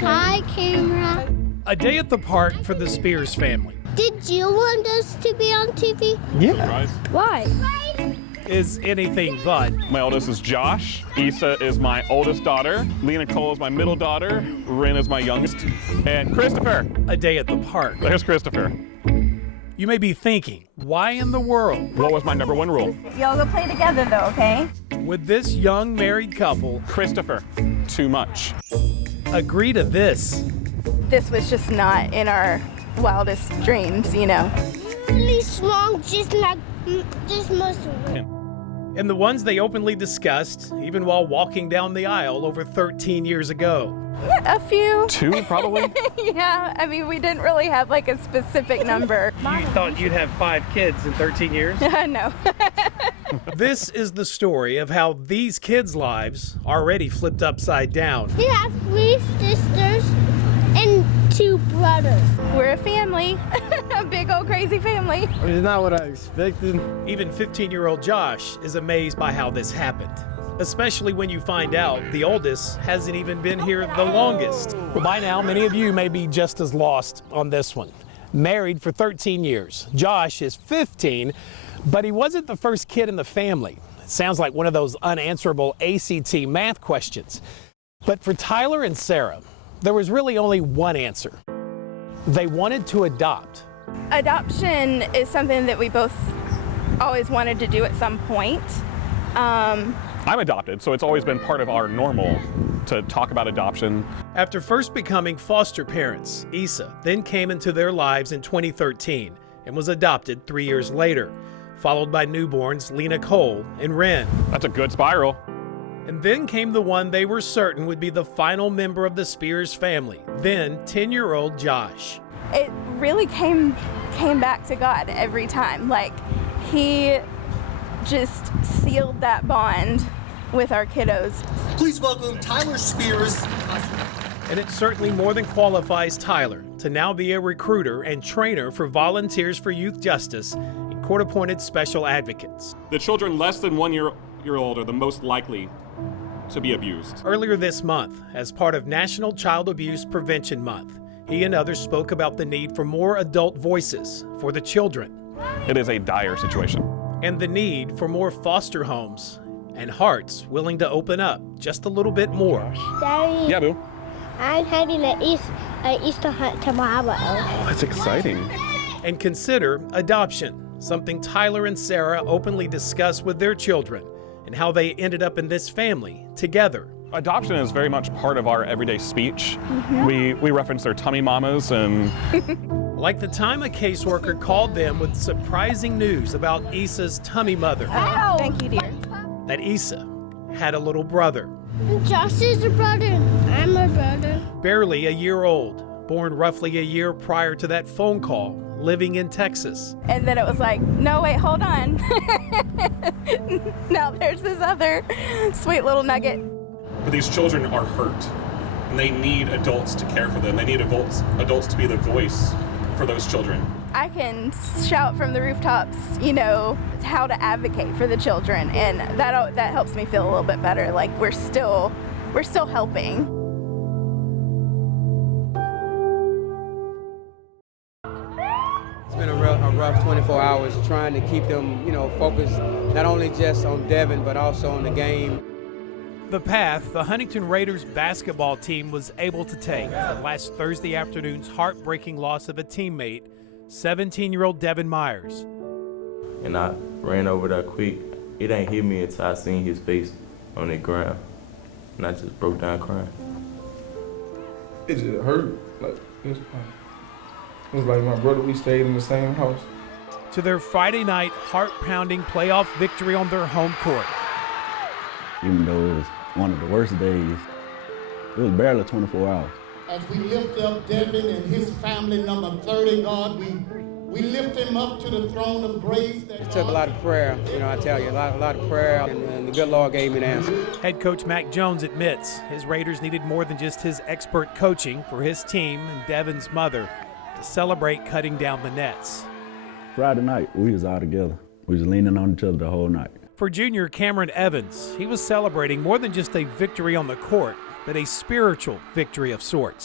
Hi, camera. A day at the park for the Spears family. Did you want us to be on TV? Yeah. Why? Is anything but. My oldest is Josh. Issa is my oldest daughter. Lena Cole is my middle daughter. Rin is my youngest. And Christopher. A day at the park. There's Christopher. You may be thinking, why in the world What was my number one rule? Y'all go play together though, okay? would this young married couple Christopher. Too much. agree to this? This was just not in our wildest dreams, you know. Really strong, just muscle. And the ones they openly discussed, even while walking down the aisle over 13 years ago. A few. Two, probably? Yeah, I mean, we didn't really have like a specific number. You thought you'd have 5 kids in 13 years? No. This is the story of how these kids' lives already flipped upside down. We have 3 sisters and 2 brothers. We're a family, a big old crazy family. It's not what I expected. Even 15-year-old Josh is amazed by how this happened, especially when you find out the oldest hasn't even been here the longest. Well, by now, many of you may be just as lost on this one. Married for 13 years. Josh is 15, but he wasn't the first kid in the family. It sounds like one of those unanswerable ACT math questions. But for Tyler and Sarah, there was really only one answer. They wanted to adopt. Adoption is something that we both always wanted to do at some point. I'm adopted, so it's always been part of our normal to talk about adoption. After first becoming foster parents, Issa then came into their lives in 2013 and was adopted 3 years later, followed by newborns Lena Cole and Rin. That's a good spiral. And then came the one they were certain would be the final member of the Spears family, then 10-year-old Josh. It really came back to God every time. Like, he just sealed that bond with our kiddos. Please welcome Tyler Spears. And it certainly more than qualifies Tyler to now be a recruiter and trainer for Volunteers for Youth Justice and court-appointed special advocates. The children less than 1 year old are the most likely to be abused. Earlier this month, as part of National Child Abuse Prevention Month, he and others spoke about the need for more adult voices for the children. It is a dire situation. And the need for more foster homes and hearts willing to open up just a little bit more. Daddy, Yeah, boo. I'm having an Easter hunt tomorrow. That's exciting. And consider adoption, something Tyler and Sarah openly discuss with their children and how they ended up in this family together. Adoption is very much part of our everyday speech. We reference their tummy mamas and Like the time a caseworker called them with surprising news about Issa's tummy mother, Oh, thank you, dear. that Issa had a little brother, Josh is a brother. I'm a brother. barely a year old, born roughly a year prior to that phone call, living in Texas. And then it was like, no, wait, hold on. Now there's this other sweet little nugget. But these children are hurt, and they need adults to care for them. They need adults to be the voice for those children. I can shout from the rooftops, you know, how to advocate for the children, and that helps me feel a little bit better. Like we're still helping. It's been a rough 24 hours trying to keep them, focused not only just on Devin, but also on the game. The path the Huntington Raiders basketball team was able to take from last Thursday afternoon's heartbreaking loss of a teammate, 17-year-old Devin Myers. And I ran over there quick. It ain't hit me until I seen his face on the ground. And I just broke down crying. It just hurt. It was like my brother, we stayed in the same house. To their Friday night heart-pounding playoff victory on their home court. Even though it was one of the worst days, it was barely 24 hours. As we lift up Devin and his family, number 30, God, we lift him up to the throne of grace. It took a lot of prayer, I tell you, a lot of prayer, and the good Lord gave me the answer. Head coach Mac Jones admits his Raiders needed more than just his expert coaching for his team and Devin's mother to celebrate cutting down the nets. Friday night, we was all together. We was leaning on each other the whole night. For junior Cameron Evans, he was celebrating more than just a victory on the court, but a spiritual victory of sorts.